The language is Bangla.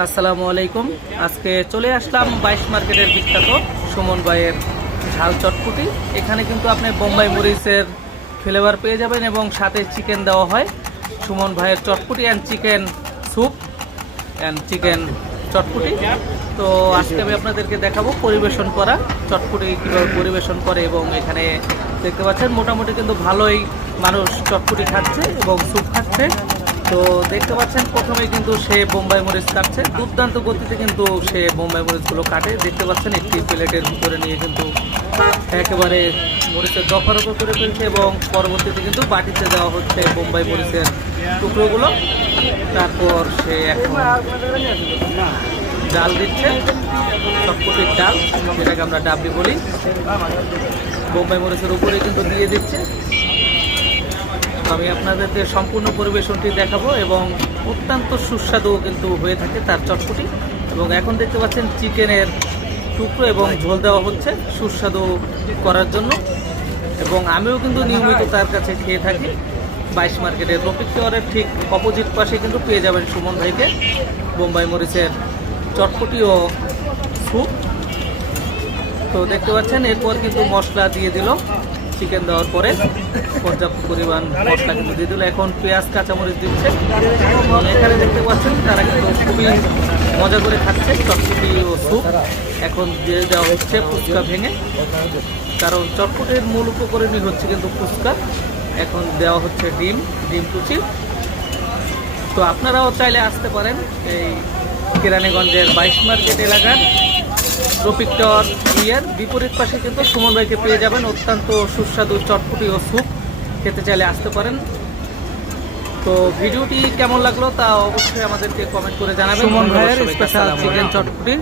আসসালামু আলাইকুম। আজকে চলে আসলাম 22 মার্কেটের বিখ্যাত সুমন ভাইয়ের ঝাল চটপটি। এখানে কিন্তু আপনি বোম্বাই মরিচের ফ্লেভার পেয়ে যাবেন এবং সাথে চিকেন দেওয়া হয়। সুমন ভাইয়ের chotpoti and chicken soup and chicken chotpoti. তো আজকে আমি আপনাদেরকে দেখাবো পরিবেশন করা চটপটি কীভাবে পরিবেশন করে, এবং এখানে দেখতে পাচ্ছেন মোটামুটি কিন্তু ভালোই মানুষ চটপটি খাচ্ছে এবং স্যুপ খাচ্ছে। তো দেখতে পাচ্ছেন প্রথমেই কিন্তু সে বোম্বাই মরিচ কাটছে, দুর্দান্ত গতিতে কিন্তু সে বোম্বাই মরিচগুলো কাটে। দেখতে পাচ্ছেন একটি প্লেটের ভিতরে নিয়ে কিন্তু একেবারে মরিচের দফা রফা করে ফেলছে এবং পরবর্তীতে কিন্তু বাটিতে দেওয়া হচ্ছে বোম্বাই মরিচের টুকরোগুলো। তারপর সে এখন ডাল দিচ্ছে, চটপটির ডাল, যেটাকে আমরা ডাবলি বলি, বোম্বাই মরিচের উপরে কিন্তু দিয়ে দিচ্ছে। আমি আপনাদেরকে সম্পূর্ণ পরিবেশনটি দেখাবো এবং অত্যন্ত সুস্বাদু কিন্তু হয়ে থাকে তার চটপটি। এবং এখন দেখতে পাচ্ছেন চিকেনের টুকরো এবং ঝোল দেওয়া হচ্ছে সুস্বাদু করার জন্য। এবং আমিও কিন্তু নিয়মিত তার কাছে খেয়ে থাকি। 22 মার্কেটের রফিক টাওয়ারের ঠিক অপোজিট পাশে কিন্তু পেয়ে যাবেন সুমন ভাইকে বোম্বাই মরিচের চটপটি ও স্যুপ। তো দেখতে পাচ্ছেন এরপর কিন্তু মশলা দিয়ে দিল, চিকেন দেওয়ার পরে পর্যাপ্ত পরিমাণ মশলা কিন্তু দিয়ে দিল। এখন পেঁয়াজ কাঁচামরিচ দিচ্ছে। এখানে দেখতে পাচ্ছেন তারা কিন্তু খুবই মজা করে খাচ্ছে চটপটি ও স্যুপ। এখন দিয়ে দেওয়া হচ্ছে ফুচকা ভেঙে, কারণ চটপটির মূল উপকরণই হচ্ছে কিন্তু ফুচকা। এখন দেওয়া হচ্ছে ডিম কুচি। তো আপনারাও চাইলে আসতে পারেন এই কেরানীগঞ্জের 22 মার্কেট এলাকার রফিক টাওয়ার এর বিপরীত পাশে কিন্তু সুমন ভাইকে পেয়ে যাবেন অত্যন্ত সুস্বাদু চটপটি ও স্যুপ। খেতে চাইলে আসতে পারেন। তো ভিডিওটি কেমন লাগলো তা অবশ্যই আমাদেরকে কমেন্ট করে জানাবেন। সুমন ভাইয়ের স্পেশাল চিকেন চটপটি।